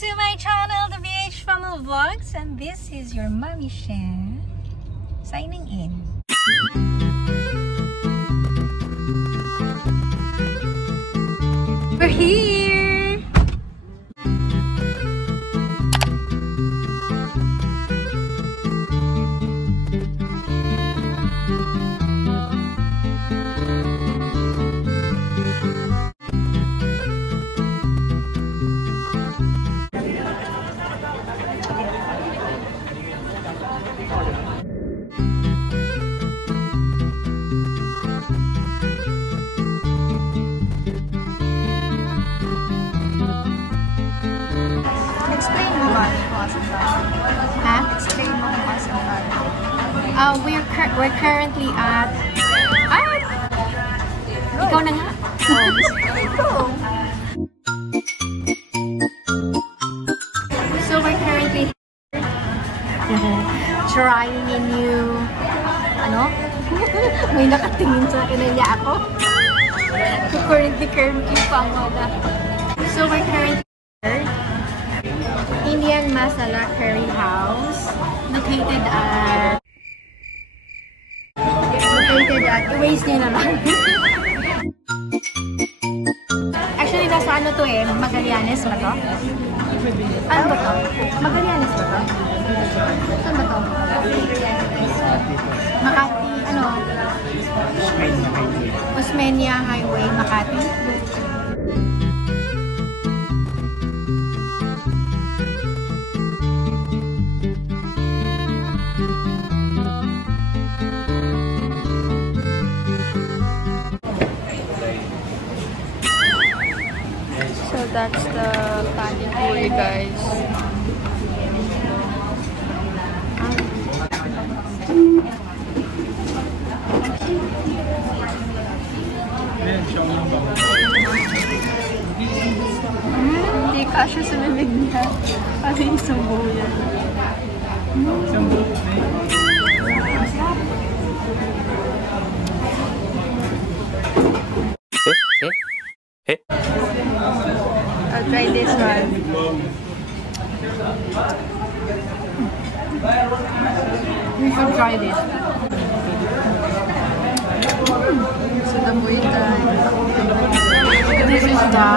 to my channel, the VH Family Vlogs, and this is your Mommy Shan signing in. We're here! We're currently at ikaw na nga. So we're currently trying a new may nakatingin sa akin na niya ako. So currently pangwala. So we're currently Indian Masala Curry House located at i-waste nyo na lang. Actually, nasa ano to eh? Magallanes ba to? Ano ba to? Magallanes ba to? Saan ba to? Makati, ano? Osmeña Highway, Makati. That's the pani puri, guys. Hindi kasya sa bibig niya. Ano yung sumbo yan? I'll try this one. We should try this. So the muitan. This is the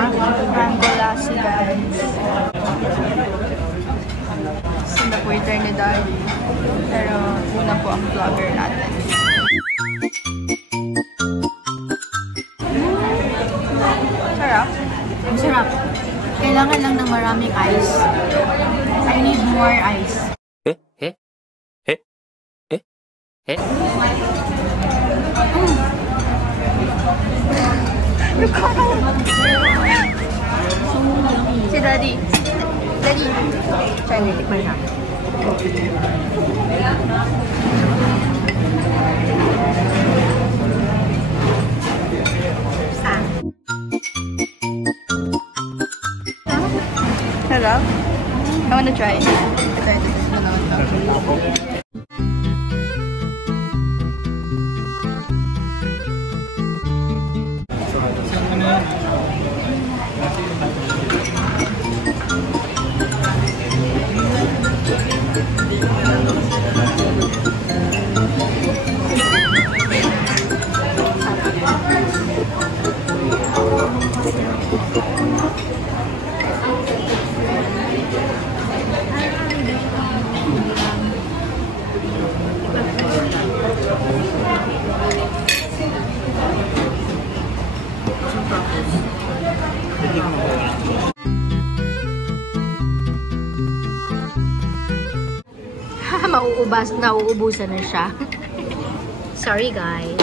Angolasi, guys. So the muitan ni Daddy. Pero una po ang vlogger natin. Sarap. Ang sarap. Kailangan lang ng maraming ice. I need more ice. Si Daddy. Daddy. Try mo, tikman siya. Sarap. I wanna try it. Try this. Nauubusan na siya. Sorry guys.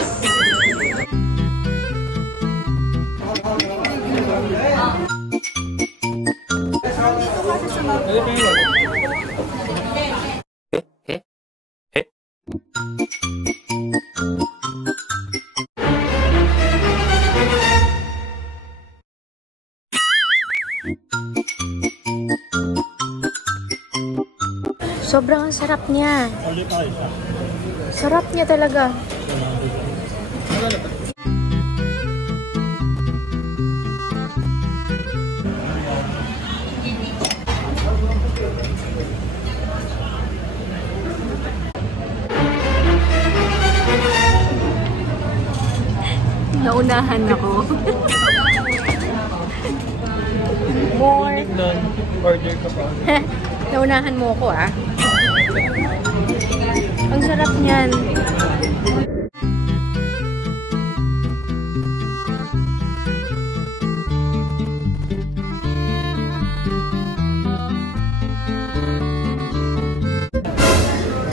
Sobrang sarap niya. Sarap niya talaga. Naunahan ako. More. Order ka pa. Naunahan mo ako, ah. Ang sarap niyan.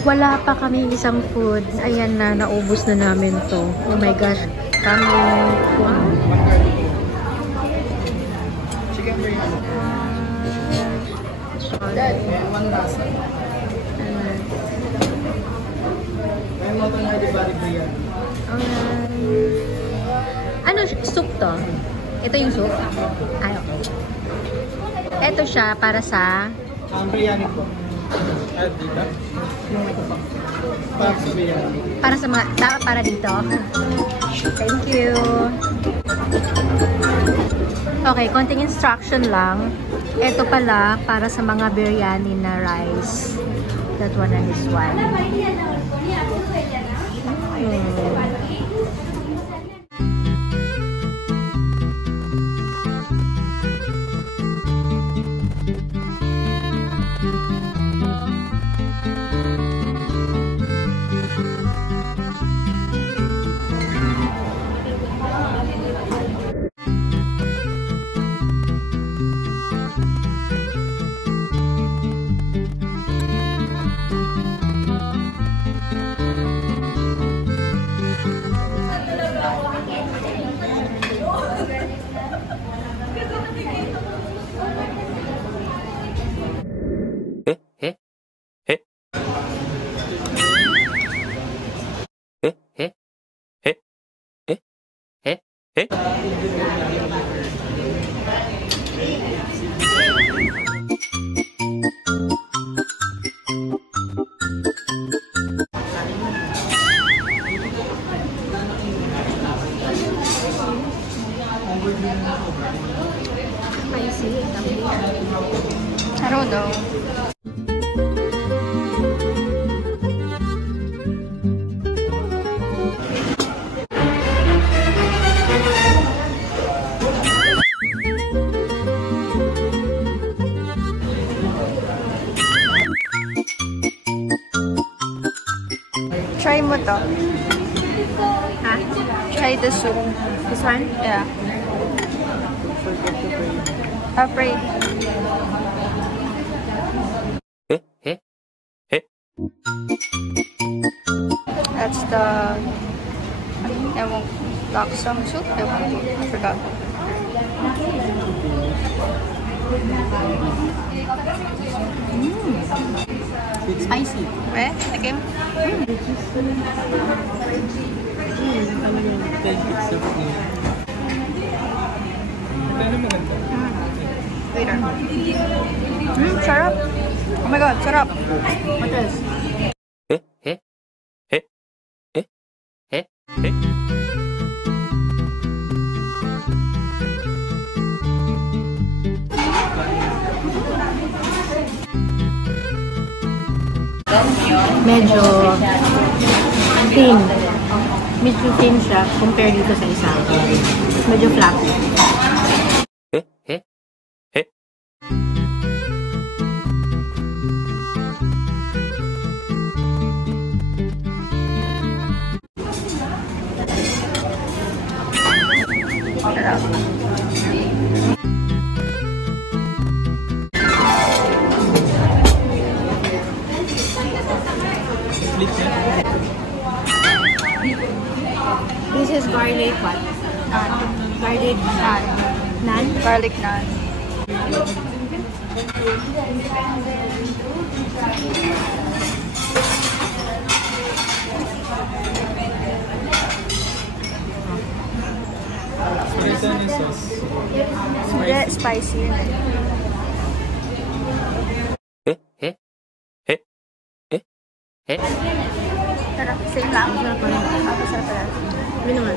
Wala pa kami isang food. Ayan na, naubos na namin to. Oh my gosh. Kami. Wow. Chicken biryani. Dad, one last. May moto na di bari biryani. Ano, soup to? Ito yung soup? Ay, okay. Ito siya para sa... Ang biryani po. At dito? Para sa biryani. Para sa mga... Para dito? Thank you. Okay, konting instruction lang. Ito pala para sa mga biryani na rice. That one and this one. Spicy. I don't know. Try mo to. Ha? Try the soup. This one? Yeah. Pray. That's the laksam soup. I forgot. Spicy. Eh? Again? Later. Sarap. Oh my god, sarap. What else? Medyo thin. Medyo thin siya compare dito sa isa. Medyo fluffy. Sarap. This is garlic what? Garlic naan. Naan? Garlic naan. Spicy sauce. Hindi, spicy. Sarap. Same lang. Masarap pa rin. Masarap pa rin. Hindi naman.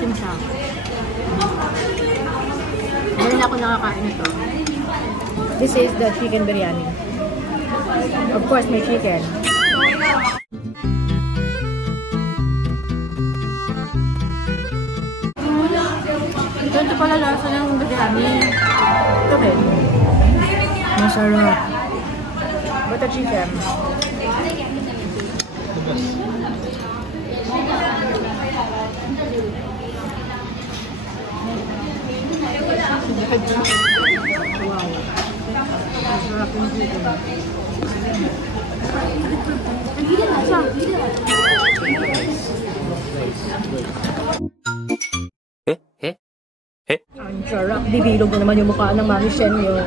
Maasim siya. Ngayon ako nakakain ito. This is the chicken biryani. Of course, may chicken. Ganito pala lasa ng biryani. Ito rin. Masarap. Butter chicken. Wow. Masarap yung chicken. Ang hila na siya. Ang sarap. Bibilog na naman yung mukha ng Mami Shen nyo.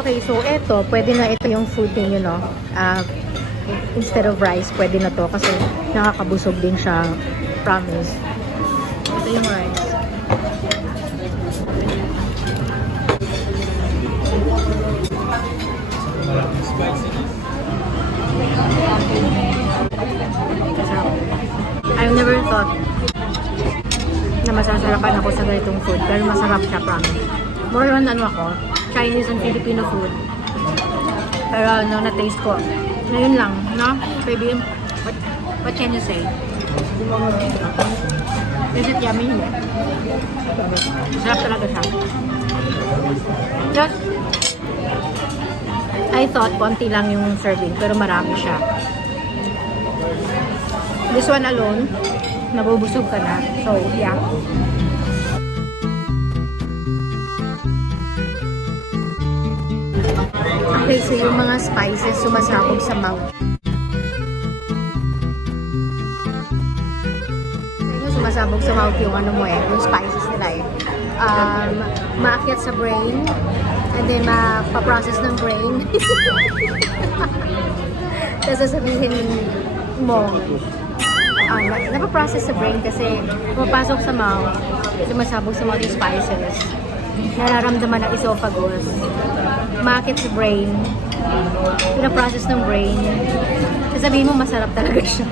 Okay, so eto, pwede na ito yung food ninyo, no? Instead of rice, pwede na to kasi nakakabusog din siya. Promise. Ito yung rice. I've never thought na masasarapan ako sa ganitong food, pero masarap siya, promise. More on ano ako, Chinese and Filipino food. Pero no, na-taste ko. Ngayon lang, no? Baby, what can you say? Is it yummy? Sarap talaga siya. Just, I thought konti lang yung serving, pero marami siya. This one alone, mabubusog ka na. So, yeah. Okay, so yung mga spices sumasabog sa mouth. Sumasabog sa mouth yung ano mo eh, yung spices nila eh. Maakyat sa brain, and then mapaprocess ng brain. Tapos sasabihin mo, napaprocess sa brain kasi pumapasok sa mouth, sumasabog sa mouth yung spices. Nararamdaman ng esophagus. Maakyat sa brain, pinaprocess ng brain. Sasabihin mo, masarap talaga siya.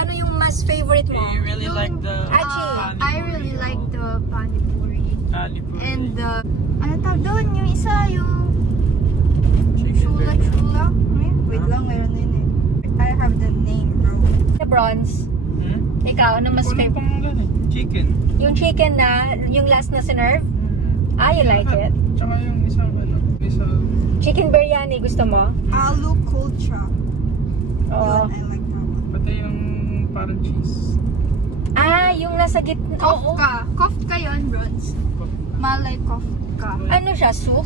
Ano yung mas favorite mo? You really like the I really like the panipuri. And the, ano tawag doon? Yung isa, yung chula. Wait lang, mayroon din eh. I have the name, bro. The bronze. Ikaw, ano mas favorite? Chicken. Yung chicken na, yung last na sinerve? You like it? Tsaka yung isang Chicken biryani, gusto mo? Aloo kulcha. Oo. Yun, I like that one. Pati yung parang cheese. Yung nasa gitna. Kofka. Kofka yun, bronze. Malay kofka. Ano siya? Soup?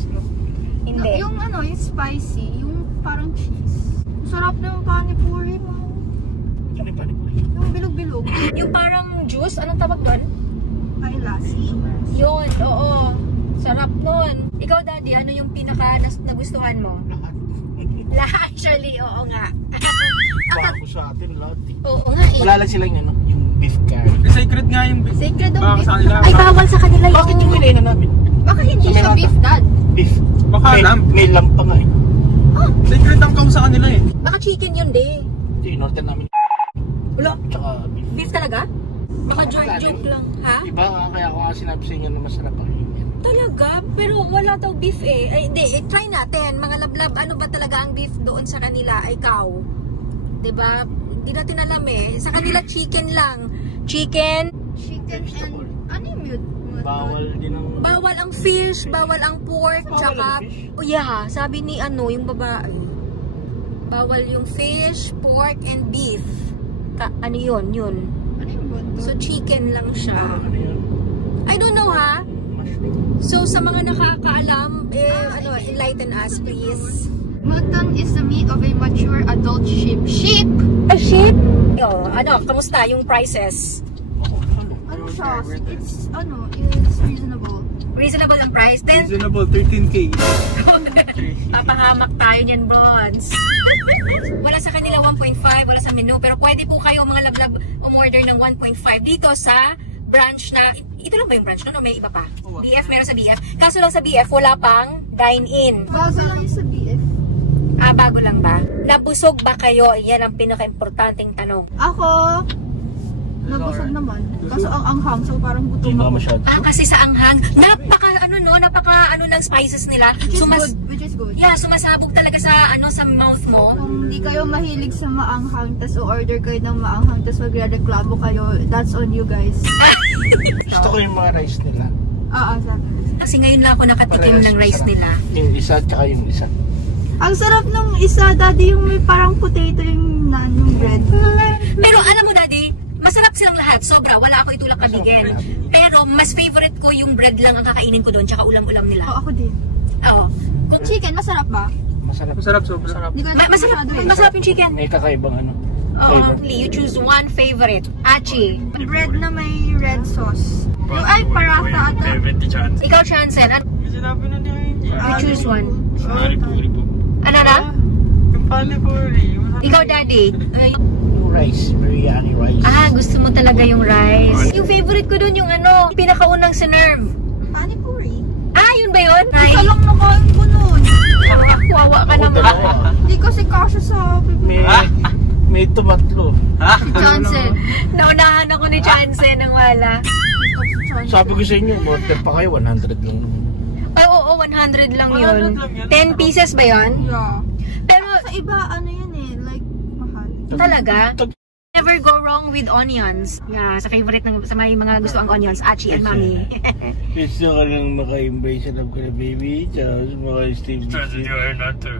Hindi. Yung ano, yung spicy, yung parang cheese. Sarap na yung panipuri mo. Ano yung panipuri? Yung bilog-bilog. Yung parang juice, anong tawag doon? Ay, lassi. Yun, oo. Sarap nun. Ikaw, Daddy, ano yung pinaka nagustuhan mo? Lahat. Actually, oo nga. Bago sa atin lahat eh. Oo nga eh. Wala lang sila yung yung beef curry. Sacred nga yung beef. Sacred ang Baka beef. sa kanila. Ay, bawal sa kanila yung... Bakit yung kinainan namin? Baka hindi Sa siya Merata. beef, dad. Beef. Baka lamb. May lamb pa nga eh. Sacred ang kam sa kanila eh. Baka chicken yun, de. Ito in-order namin. Wala. Tsaka beef. Beef talaga? Baka joke lang, ha? Iba nga, kaya ako nga sinabi sa inyo na masarap ang Indian. Talaga? Pero wala daw beef eh. Ay, hindi, try natin. Mga lablab, ano ba talaga ang beef doon sa kanila? Ay, cow. Diba? Hindi natin alam eh. Sa kanila, chicken lang. Chicken and ano yung mute? Bawal din ang... Bawal ang fish, bawal ang pork, tsaka... Oh yeah, sabi ni ano, yung babae. Bawal yung fish, pork, and beef. Ano yun? Ano yung buto? So, chicken lang siya. Ano yun? I don't know ha. So, sa mga nakakaalam, enlighten us, please. Mutton is the meat of a mature adult sheep. Sheep! A sheep? Ano, kamusta yung prices? Ano siya? It's reasonable. Reasonable ang price? Then, Reasonable, 13K. papahamak tayo niyan, Bronze. Wala sa kanila 1.5, wala sa menu. Pero pwede po kayo, mga lablab, umorder ng 1.5 dito sa branch na, ito lang ba yung branch? No, may iba pa. BF, meron sa BF. Kaso lang sa BF, wala pang dine-in. Bago lang yung sa BF. Bago lang ba? Nabusog ba kayo? Yan ang pinaka-importanting tanong. Ako, nabusog naman. Kaso ang anghang, so parang gutom ako. Kasi sa anghang, napaka ng spices nila. Which is good. Yeah, sumasabog talaga sa sa mouth mo. Kung hindi kayo mahilig sa maanghang, tas o-order kayo ng maanghang, tas magre-reklamo kayo, that's on you guys. Gusto ko yung mga rice nila. Sabi. Kasi ngayon lang ako nakatikim ng rice nila. Yung isa, tsaka yung isa. Ang sarap nung isa, daddy, yung may parang potato yung bread. Pero alam mo, daddy, masarap silang lahat. Sobra, wala ako itulak kabigin. Pero mas favorite ko yung bread lang ang kakainin ko doon, tsaka ulam-ulam nila. Ako din. Oo. Chicken, masarap ba? Masarap. Masarap, sobrang sarap. Hindi ko Masarap yung chicken. May kakaibang Oo, you choose one favorite. Achi. bread na may red sauce. Ay, paratha ata. Ikaw, Chansen. Sinabi na niya You choose one. Puri po. Ano na? Yung panipuri. Ikaw, daddy. Yung rice, biryani rice. Gusto mo talaga yung rice. Yung favorite ko doon yung pinakaunang sa Nerve. Panipuri? Yun ba yun? Isa lang nakain ko nun. Wawa ka naman. Hindi kasi kasya sa May tumatlo. Johnson. Naunahan ako ni Johnson ng wala. Sabi ko sa inyo, order pa kayo, 100 lang naman. Ay, oo, 100 lang yun. 10 pieces ba yun? Yeah. Pero, Sa iba, like, mahal. talaga? Never go wrong with onions. Yeah, sa favorite sa may mga gusto ang onions, Achi and Mami. Gusto ka lang maka-embrace na baby. Tapos maka-Steve. not to.